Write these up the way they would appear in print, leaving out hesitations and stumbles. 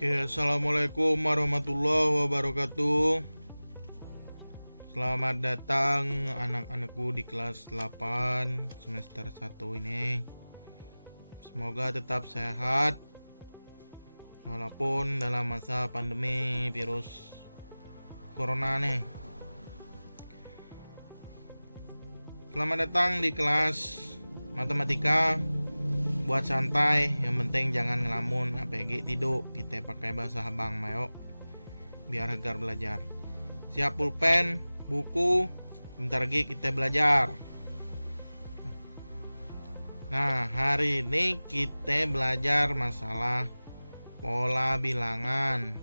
Oke, assalamualaikum warahmatullahi wabarakatuh. Selamat datang anak-anakku di kelas 8 semester 1 ini. Semoga tetap sehat walaupun dalam masa pandemi virus corona nih. Selamat datang di kelas matematika. Buat santai, yang penting jangan ngelamun, APG tidur. Kita pakai bahasa Habang Mayo biar agar belajar. Siap pulpen, buku, bentar lagi kita belajar. Nah, hari ini kita belajar masalah pola bilangan.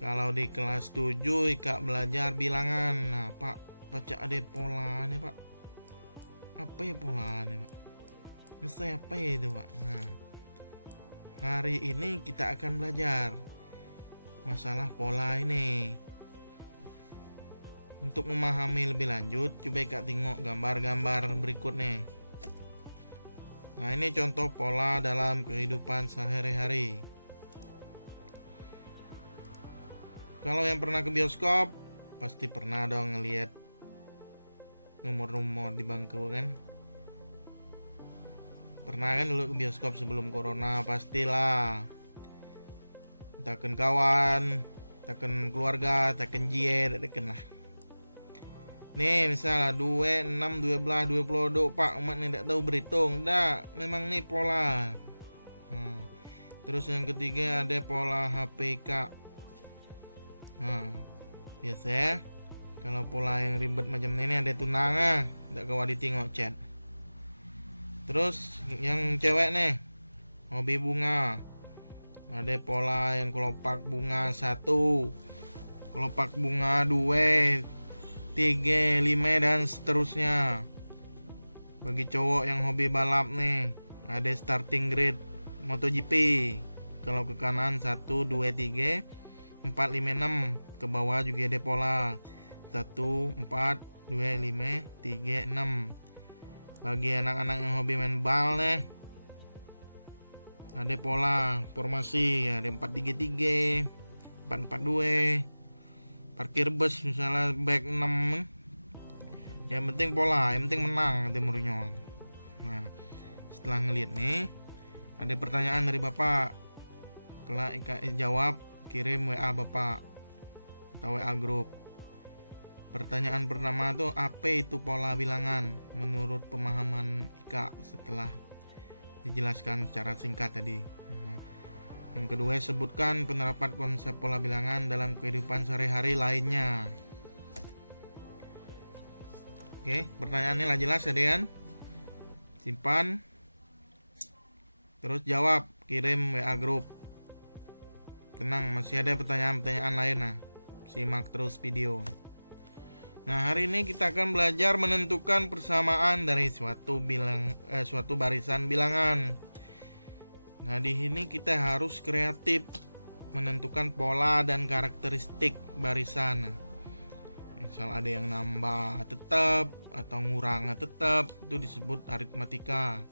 Kalau di kelas 7 Ika belajar bilangan. Nah, Pak, baca ada pola nih, Pak. Apa ya pola nih, Pak? Mesti apa ya itu, Pak? Nah, hari ini kita akan belajar masalah pola ini. Untuk memahami lebih lanjut, coba Kak tengok gambar-gambar berikut nih. Nah, ini contoh pola dalam kehidupan sehari-hari. Kalau yang pernah ke bioskop, pasti pernah dong ngelihat rumor-rumor di bangku kan. Pernah kan dulu ke bioskop sebelum corona, pastilah. Takkan kawan, takkan keluarga, takkan jie, takkan lah. Nih misalnya 2, 6, 12, 20 Pak, umat nih tak tahu berhitung. Dah, memang nih pola. Terus yang ketiga ada pola HPK. Nah, biasa ya. Kalau pola yang ribet macam ini ada tunanga, tak kawan ditingok chat. Terus yang cewek nih, hobi bunga. Ada pola yang kelopak bunga 1, kelopak bunga 2, 3, 5 dan seterusnya. Bagi cowok yang hobi balap nih, ada starting grid MotoGP. Kalau ke kanan 1, 2, 3, 4, 5, 6. Ke bawah juga ada pola 1, 4, 2, 5, 3, 6. Bagi anak-anak yang hobi main bal nih, ada pola formasi, ada 4-3-3, 4-4-2. Parkir bus misalnya back 6. Yang penting pola, yang penting menang Mourinho. Nah, setelah ngeliat nih, ada pertanyaan dari Bapak. Kelak Ika jawab, kirim WA Bapak atau WA grup. Pertanyaan pertama tuh, apa itu pola bilangan menurut pemahaman Ika setelah dijelaskan secara singkat tadi. Yang kedua, sebutkan penerapan konsep pola bilangan dalam kehidupan sehari-hari lainnya. Oke, pertanyaannya lah jelas ya kan? Simpan. Terus jawab, kirim WA grup. Tenang, masih ada pertanyaan-pertanyaan lain nah. Simak terus video. Nah, hari ini kita akan belajar menentukan persamaan dari suatu barisan bilangan. Nah, di sini kita harus kreatif menentukan pola dan karakteristik barisan. Misal ada yang nambah tetap atau ngurang tetap, itu disebut aritmatika.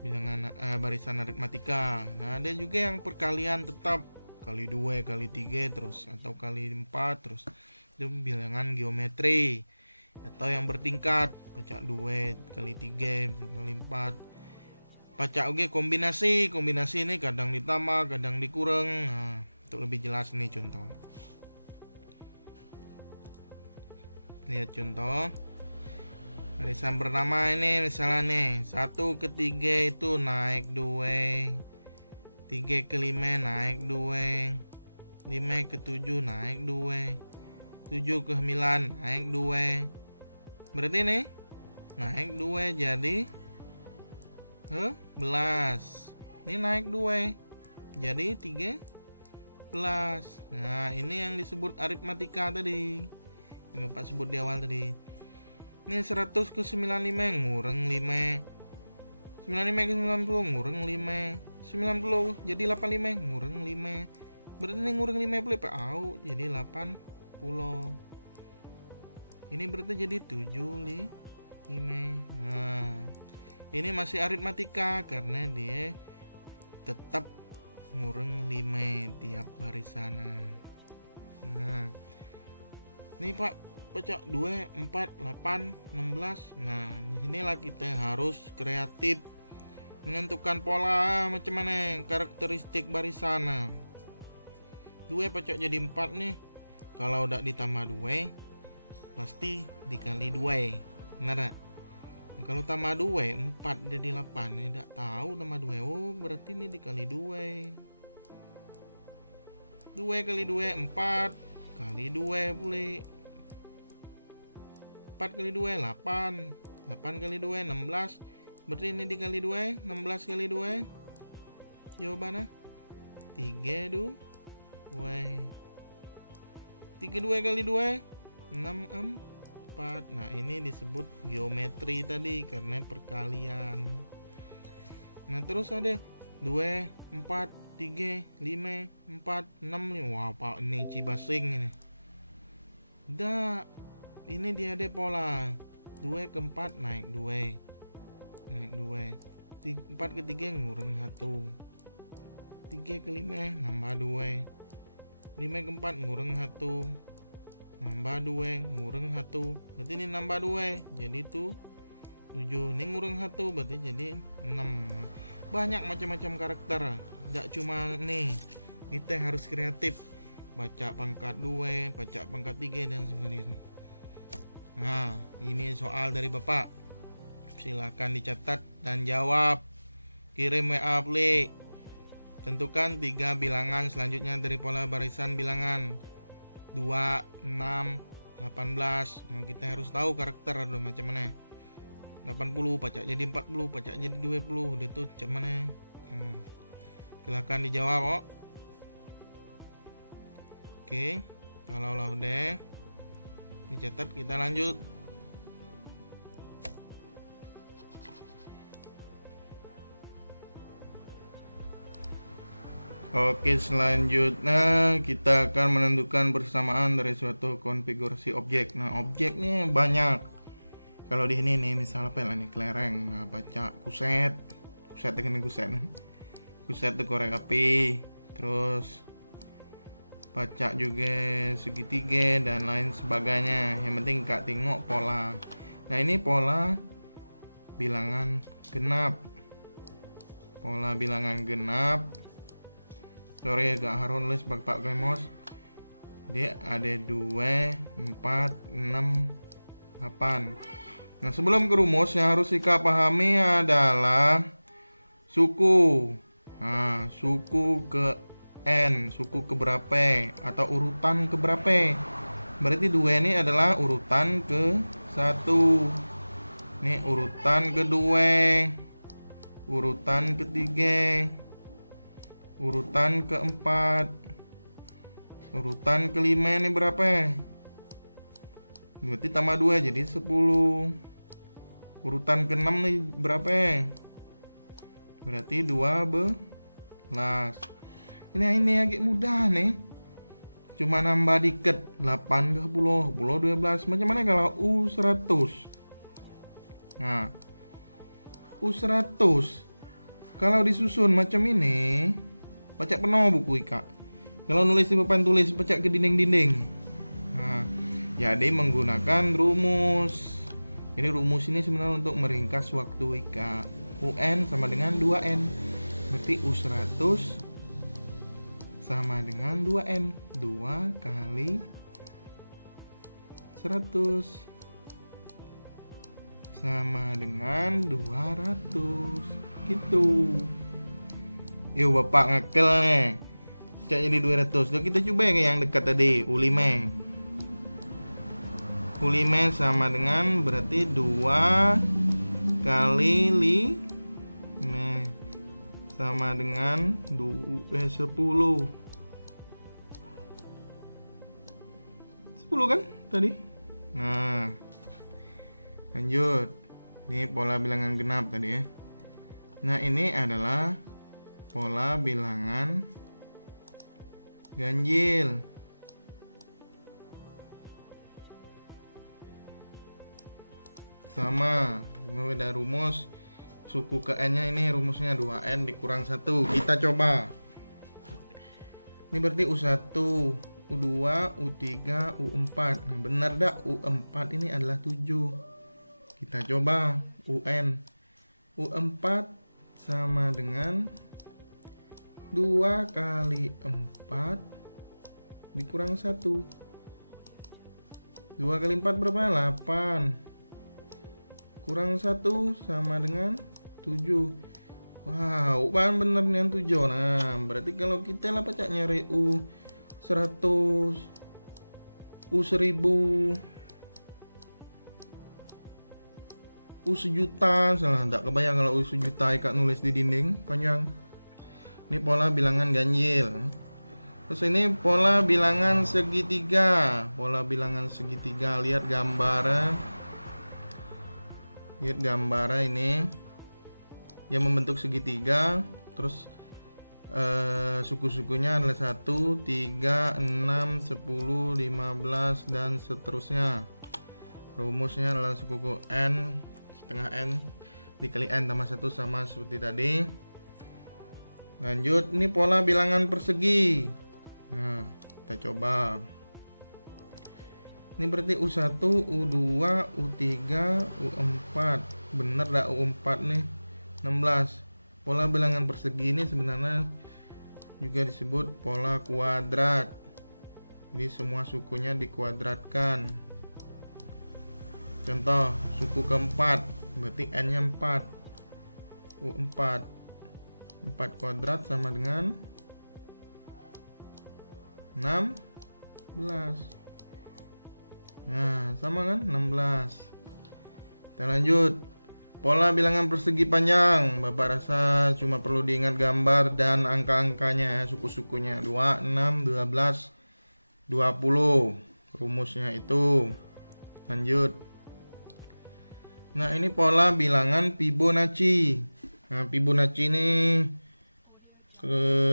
Bilangan barisan aritmatika. Nah, ada juga yang perkalian tetap, kali 2, kali 3 terus atau kali 4 terus. Itu bilangan geometri. Atau yang bertingkat, pacak 2 kali 3 kali 4. Pacak oke kombinasi ini kadang ditambah kadang dikurang. Nah, untuk lebih jelas nih contoh. Lihat contoh. Barisan pertama ini misalnya nih 1 ke 3 itu naik 2, 3 ke 5 naik 2, 5 ke 7 naik 2, 7 ke 9 naik 2. Berarti nih naik 2 jadi 11. Ini naik 2 jadi 13. Nah, ini yang disebut aritmatika tadi. Ini Bapak sebut di awal tadi. Ini 100 ke 95 ngurang 5. 95 ke 90 ngurang 5. 90 jadi 85 ngurang 5. Berarti ini ngurang 50 PAU jadi 80. Ini berarti jadi 75. Nah, ini masih aritmatika karena dia tetap ngurang 5 tiap barisan. Nah, nih Pak, pecah 2, 4, 8, 16. Nah, disinilah kita harus kreatif menentukan pola macam mana karakteristik barisan. 2 pecah jadi 4 nih. Kalau udah ditambah 2 pasti dikali 2. Benar gak? Kalau tambah 2 4 jadi 8. Tidak tahu tambah 2. Oh, berarti ini dikali 2. 2 kali 2 4 kali 2 boleh. 4 kali 2 8. 8 kali 2 16. Berarti ini dikali 2. 16 kali 2 jawabannya 32. 32 kali 2 64. Nah, ini disebut geometri tadi karena perkalian. Nah, terus ada 2 4 3 5 4 6 nih. Wah, Pak, ini cibasing ini. Dah, ini dia ada pola 2 ke 4 naik 2. Naik 2. 4 ke 3 ngurang 1. 3 ke 5 nambah 2. 5 ke 4 ngurang 1. Nambah 2 ngurang 1. Berarti ini nambah 2. Jadi tuh 7. Ini ngurang 1 berarti jadi 6. Banyak macam-macam karakter. Tidak cuma nih. Kita harus kreatif. Baca pangkat 2, baca pangkat 3 dan sebagainya. Nah, ini soal dari Bapak. Silakan dicatat dan jawab. Kirim WA play. Tentukan 3 bilangan selanjutnya dari pola barisan bilangan 2, 6, 18. Nah, kita harus tahu karakter ada macam mana. 80 pacak jadi 40, pacak jadi 20. Udah tuh macam mana. Silahkan dijawab, oh. Oke, kalau udah dicatat, kita lanjut. Oke, selanjutnya kita akan menentukan persamaan dari suatu konfigurasi objek. Nah, objeknya banyak. Kalau di sini nih, misalnya apa nih, kelereng. Nah, baca kuset dengan kuset. Kuset itu korek api. Terus baca juga segitiga dan lain sebagainya. Yang penting Kak tengok pola. Nah, ini pola bilangan genap. Pola bilangan genap. Sorry agak harus nulis Pak Gemos. Dia ada 2, 4, 6, 8. Nah, sebelum ke rumus yang harus Ika pahami adalah suku. Nah, suku ke N, suku keberapa atau urutan keberapa. Berarti 2 ini adalah urutan ke 1. Ini urutan kedua, urutan ketiga, urutan keempat, urutan kelima ini berapa? Berarti tambah 2 jadi 10. Urutan ke-6 nih berapa? Berarti 12. Ini agak mudah nih. Cuma nambah dikit. 8 ke 10, 10 12. Macam mana kalau U100? Nah, U100 kalau disusun macam ini, baca penuh buku Ika. Kalau nulis di papan tulis, baca ke dinding-dinding. Nah, jadi menggunakan rumus. Ini rumus ini sebenarnya untuk meringkas waktu Ika. UN sama dengan 2N. Berarti U100 sama dengan 2N. 2 kali 100 sama dengan 200. Gitu. Yuk Bapak ngekel nih. Cak jadi 200. Lalu kita coba yang dekat tadi, U5. U5 sama dengan berarti 2 kali 5 sama dengan 10. 10 kan tadi? Nah, lanjut. Ini pola bilangan genap tadi ya. Nah, ini adalah pola bilangan ganjil. Sama, ini ada rumus suku ke N nya. Ini rumusnya 2N dikurang 1. Kita coba Ini berarti U1, U2, U3, U4. Nah, benar dah U4 ini adalah 7. Kita coba UN. U4 sama dengan 2 kali 4 dikurang 1. 2 kali 4 berapa? 8. Kurang 1 sama dengan 7. Wow, kan bener dengan 7. Nah, berarti kalau kita lah pacak nyari U100, U1000, U1.000.000, salah, tak kebayang kalau U1.000.000 ikat nulis di dinding panjang. Ini pola bilangan ganjil. Terus ini pola bilangan segitiga. Pola bilangan segitiga, lihat gambar. Lihat gambar ini yang membentuk segitiga. Terus suku-sukunya adalah 1, 3, 6, 10, 15 dan seterusnya. Rumusnya adalah suku n setengah n dikali n tambah 1 sama seperti tadi. Lanjut, ini pola bilangan persegi. Nah, kita coba. Ini berarti U1, U2, U3, U4. Bener dah U4 nih 16. Pola bilangan persegi ini sebenarnya juga disebut pola kuadrat. Jadi semua sukunya dikuadratkan. Contoh, suku keempat berarti n-nya 4. U4. 4 kuadrat sama dengan 16. Nah, sama kan? 16. Kita lanjut. Pola bilangan persegi panjang. Bapak rasa cuma perlu diingat gambar dan angka-angkanya, suku-sukunya. 2, 6, 12, 20. Rumusnya itu. Lanjut. Nah, ini pola bilangan Fibonacci. Nah, Fibonacci ini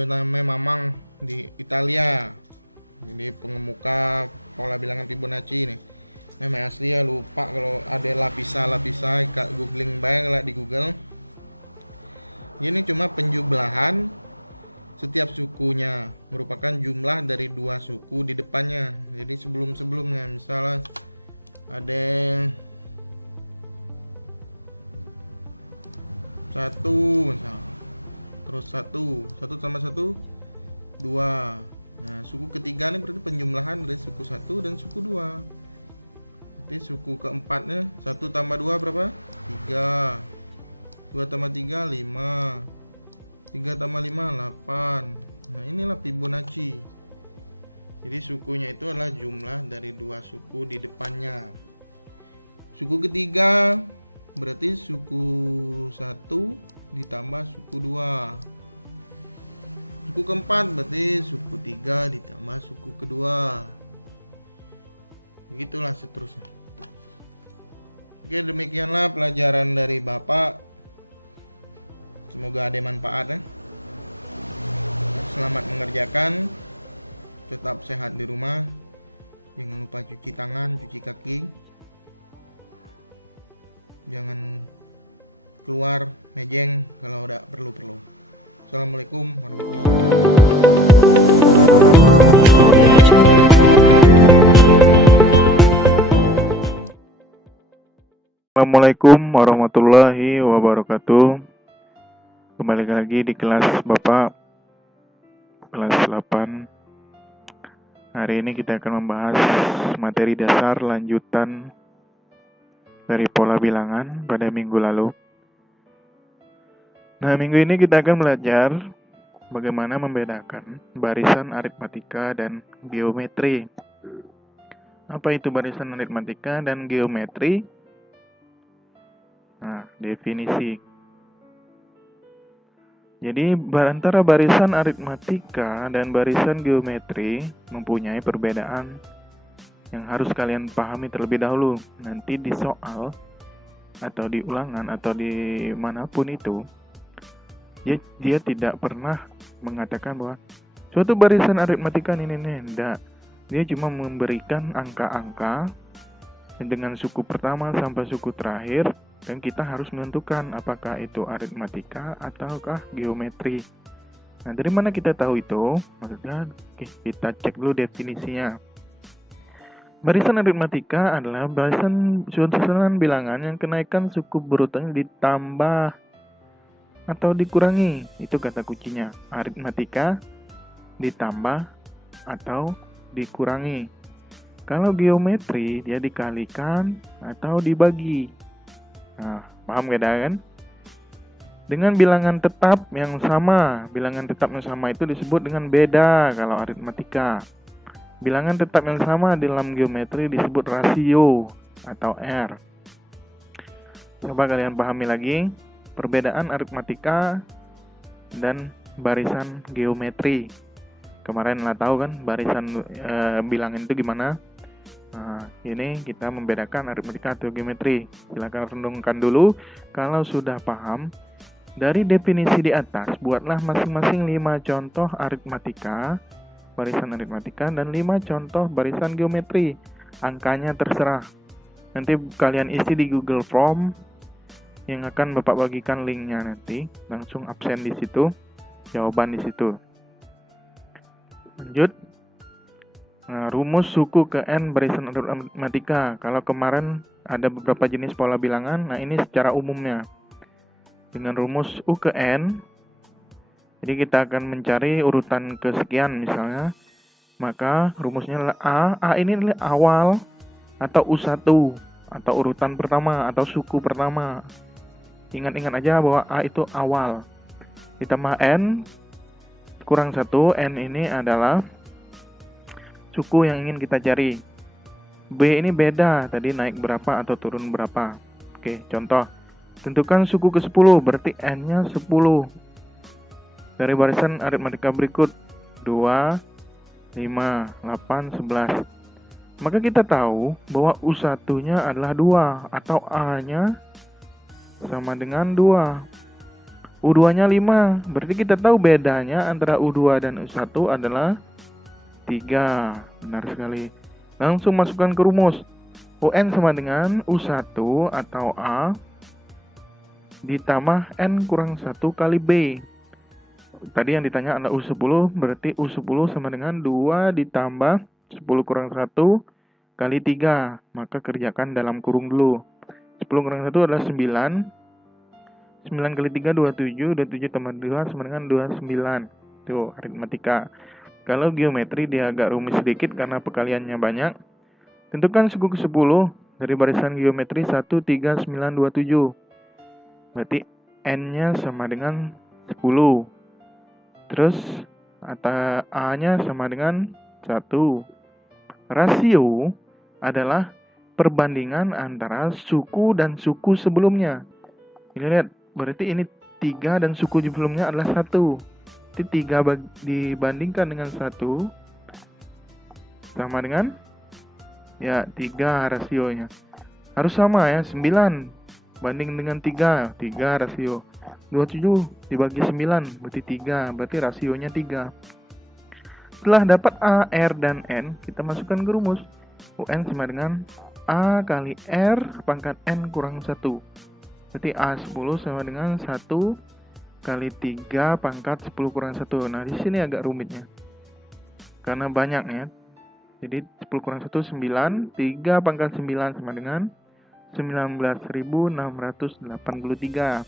namanya Mamang di Italia. Jadi pengemuka pola bilangan Fibonacci nih. Nama asli ya lupa, kalau ada lapisa kak googling baik lah di Google. Ini cuma penjumlahan setiap sukunya merupakan jumlah dari 2 suku di depannya. Jadi sebelumnya misalnya ada 1 misal, terus 1 tambah 1 2. Nah, suku ketiga ini berarti penjumlahan dari suku 1 dan suku 2. Jadi suku keempatnya 1 tambah 2 berapa? 3. 2 tambah 3 5. 3 tambah 5 8. Nah, inilah Fibonacci. Jadi sukunya itu adalah jumlah dari 2 suku di depannya. Suku ketiga berarti suku 1 ditambah suku 2. Suku keempat berarti suku 3 ditambah suku kedua. Begitulah seterusnya. Oke, demikianlah pelajaran dari Bapak. Semoga ada manfaat ya. Selamat mengerjakan. Tetap sehat di rumah. Jangan lupa cuci tangan, cuci kaki. Jangan keluar mejeng kalau udah perlu-perlu. Assalamualaikum warahmatullahi wabarakatuh. Assalamualaikum warahmatullahi wabarakatuh. Kembali lagi di kelas Bapak, kelas 8. Hari ini kita akan membahas materi dasar lanjutan dari pola bilangan pada minggu lalu. Nah, minggu ini kita akan belajar bagaimana membedakan barisan aritmatika dan geometri. Apa itu barisan aritmatika dan geometri? Nah, definisi. Jadi, antara barisan aritmatika dan barisan geometri mempunyai perbedaan yang harus kalian pahami terlebih dahulu. Nanti di soal atau di ulangan atau di manapun itu, dia tidak pernah mengatakan bahwa suatu barisan aritmatika ini tidak. Dia cuma memberikan angka-angka dengan suku pertama sampai suku terakhir, dan kita harus menentukan apakah itu aritmatika ataukah geometri. Nah, dari mana kita tahu itu? Maksudnya, oke, kita cek dulu definisinya. Barisan aritmatika adalah barisan susunan bilangan yang kenaikan suku berurutannya ditambah atau dikurangi. Itu kata kuncinya. Aritmatika ditambah atau dikurangi. Kalau geometri, dia dikalikan atau dibagi. Nah, paham gak kan? Dengan bilangan tetap yang sama. Bilangan tetap yang sama itu disebut dengan beda kalau aritmatika. Bilangan tetap yang sama dalam geometri disebut rasio atau R. Coba kalian pahami lagi perbedaan aritmatika dan barisan geometri. Kemarin lah tahu kan barisan bilangan itu gimana? Nah, ini kita membedakan aritmatika atau geometri. Silakan renungkan dulu. Kalau sudah paham, dari definisi di atas, buatlah masing-masing 5 contoh aritmatika, barisan aritmatika, dan 5 contoh barisan geometri. Angkanya terserah. Nanti kalian isi di Google Form yang akan Bapak bagikan linknya nanti. Langsung absen di situ, jawaban di situ. Lanjut. Nah, rumus suku ke N barisan aritmatika. Kalau kemarin ada beberapa jenis pola bilangan, nah ini secara umumnya. Dengan rumus U ke N, jadi kita akan mencari urutan kesekian misalnya. Maka rumusnya adalah A ini adalah awal atau U1 atau urutan pertama atau suku pertama. Ingat-ingat aja bahwa A itu awal. Ditambah N kurang 1, N ini adalah suku yang ingin kita cari. B ini beda, tadi naik berapa atau turun berapa. Oke, contoh. Tentukan suku ke-10, berarti N-nya 10. Dari barisan aritmatika berikut 2, 5, 8, 11. Maka kita tahu bahwa U1-nya adalah 2 atau A-nya sama dengan 2. U2-nya 5, berarti kita tahu bedanya antara U2 dan U1 adalah 3. Benar sekali. Langsung masukkan ke rumus. UN sama dengan U1 atau A ditambah N kurang 1 kali B. Tadi yang ditanya adalah U10, berarti U10 sama dengan 2 ditambah 10 kurang 1 kali 3. Maka kerjakan dalam kurung dulu. 10 kurang 1 adalah 9. 9 kali 3, 27. 27 tambah 2 sama dengan 29. Itu aritmatika. Kalau geometri dia agak rumit sedikit karena perkaliannya banyak. Tentukan suku ke-10 dari barisan geometri 1, 3, 9, 27. Berarti N-nya sama dengan 10. Terus A-nya sama dengan 1. Rasio adalah perbandingan antara suku dan suku sebelumnya. Ini lihat, berarti ini 3 dan suku sebelumnya adalah 1. Jadi 3 dibandingkan dengan 1 sama dengan 3 rasionya. Harus sama ya, 9 banding dengan 3 rasio. 27 dibagi 9 berarti 3, berarti rasionya 3. Setelah dapat A, R, dan N, kita masukkan ke rumus. UN sama dengan A kali R pangkat N kurang 1. Berarti A10 sama dengan 1 kali 3 pangkat 10 kurang 1. Nah, di sini agak rumitnya. Karena banyak ya. Jadi 10 kurang 1, 9. 3 pangkat 9 sama dengan 19.683.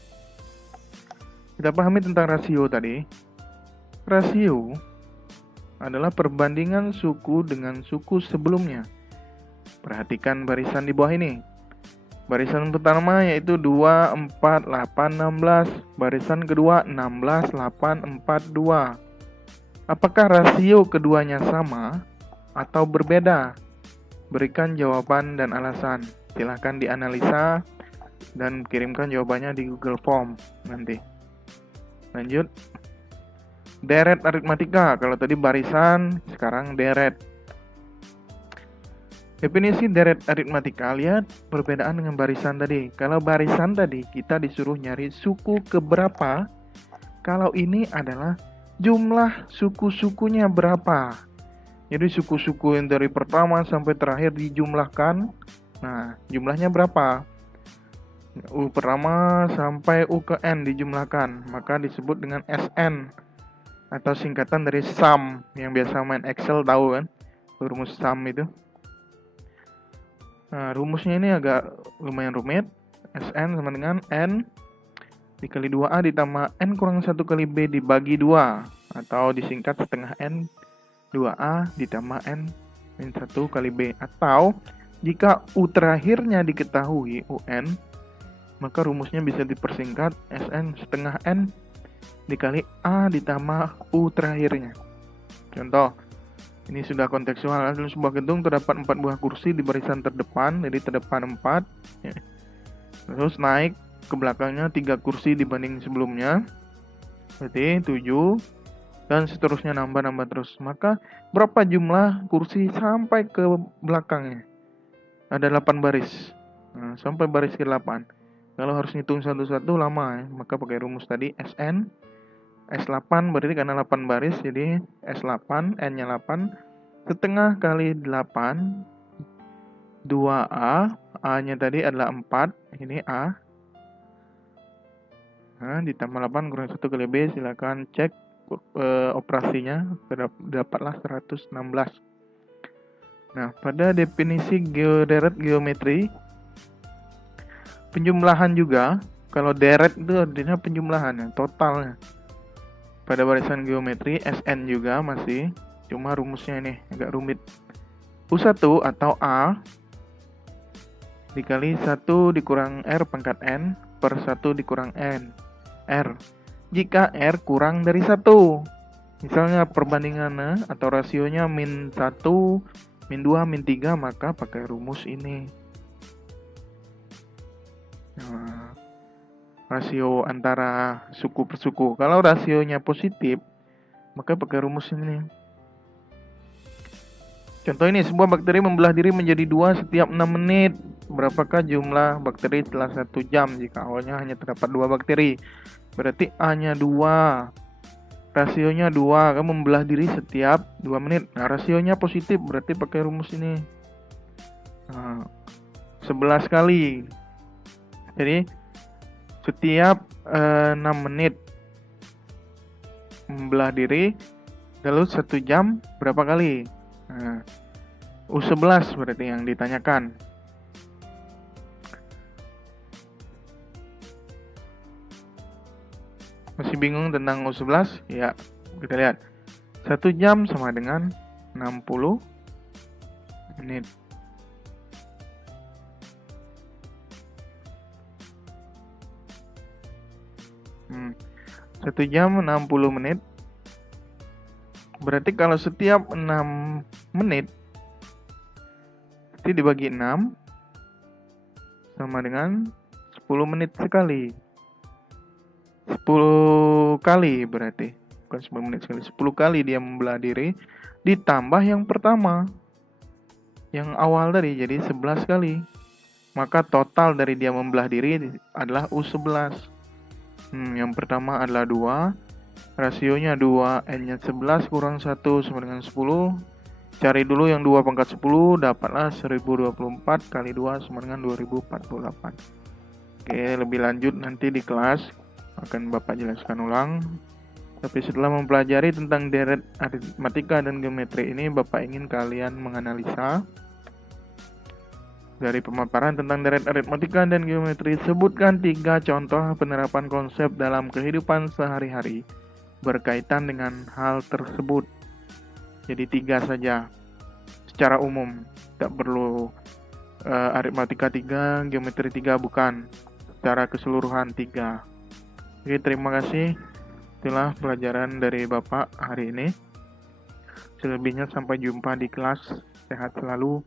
Kita pahami tentang rasio tadi. Rasio adalah perbandingan suku dengan suku sebelumnya. Perhatikan barisan di bawah ini. Barisan pertama yaitu 2, 4, 8, 16. Barisan kedua 16, 8, 4, 2. Apakah rasio keduanya sama atau berbeda? Berikan jawaban dan alasan. Silahkan dianalisa dan kirimkan jawabannya di Google Form nanti. Lanjut. Deret aritmatika. Kalau tadi barisan, sekarang deret. Definisi deret aritmatika, lihat perbedaan dengan barisan tadi. Kalau barisan tadi kita disuruh nyari suku keberapa. Kalau ini adalah jumlah suku-sukunya berapa. Jadi suku-suku yang dari pertama sampai terakhir dijumlahkan. Nah, jumlahnya berapa? U pertama sampai U ke N dijumlahkan, maka disebut dengan SN atau singkatan dari sum. Yang biasa main Excel tahu kan, rumus sum itu. Nah, rumusnya ini agak lumayan rumit. Sn sama dengan N dikali 2A ditambah N kurang 1 kali B dibagi 2. Atau disingkat setengah N 2A ditambah N min 1 kali B. Atau jika U terakhirnya diketahui, UN, maka rumusnya bisa dipersingkat Sn setengah N dikali A ditambah U terakhirnya. Contoh, ini sudah kontekstual. Dalam sebuah gedung terdapat 4 buah kursi di barisan terdepan, jadi terdepan 4 ya. Terus naik ke belakangnya 3 kursi dibanding sebelumnya, berarti 7, dan seterusnya nambah terus. Maka berapa jumlah kursi sampai ke belakangnya? Ada 8 baris. Nah, sampai baris ke-8. Kalau harus ngitung satu-satu lama ya. Maka pakai rumus tadi Sn S8 berarti karena 8 baris, jadi S8 N-nya 8 setengah kali 8 2A, A-nya tadi adalah 4, ini A. Nah, ditambah 8 kurang 1 kali B, silakan cek operasinya, dapatlah 116. Nah, pada definisi deret geometri, penjumlahan juga, kalau deret itu artinya penjumlahan, totalnya. Pada barisan geometri, Sn juga masih, cuma rumusnya ini agak rumit. U1 atau A dikali 1 dikurang R pangkat N per 1 dikurang N R. Jika R kurang dari 1, misalnya perbandingannya atau rasionya min 1, min 2, min 3, maka pakai rumus ini. Nah, rasio antara suku per suku. Kalau rasionya positif, maka pakai rumus ini. Contoh ini, sebuah bakteri membelah diri menjadi 2 setiap 6 menit. Berapakah jumlah bakteri setelah 1 jam jika awalnya hanya terdapat 2 bakteri? Berarti A-nya 2, rasionya 2, kamu membelah diri setiap 2 menit. Nah, rasionya positif, berarti pakai rumus ini. Nah, 11 kali. Jadi, setiap 6 menit membelah diri, lalu 1 jam berapa kali? Nah, U11 berarti yang ditanyakan. Masih bingung tentang U11? Ya, kita lihat. 1 jam sama dengan 60 menit. Hmm. 1 jam 60 menit. Berarti kalau setiap 6 menit itu dibagi 6 sama dengan 10 menit sekali. 10 kali berarti, bukan 10 menit sekali, 10 kali dia membelah diri, ditambah yang pertama, yang awal tadi, jadi 11 kali. Maka total dari dia membelah diri adalah U11. Yang pertama adalah 2, rasionya 2, N-nya 11 kurang 1 sama dengan 10. Cari dulu yang 2 pangkat 10, dapatlah 1024 kali 2 sama dengan 2048. Oke, lebih lanjut nanti di kelas akan Bapak jelaskan ulang. Tapi setelah mempelajari tentang deret aritmatika dan geometri ini, Bapak ingin kalian menganalisa dari pemaparan tentang deret aritmatika dan geometri. Sebutkan 3 contoh penerapan konsep dalam kehidupan sehari-hari berkaitan dengan hal tersebut. Jadi 3 saja secara umum, tidak perlu aritmatika 3, geometri 3, bukan, secara keseluruhan 3. Oke, terima kasih. Itulah pelajaran dari Bapak hari ini. Selebihnya sampai jumpa di kelas. Sehat selalu.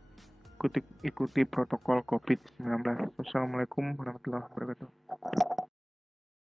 Ikuti protokol COVID-19. Wassalamualaikum warahmatullahi wabarakatuh.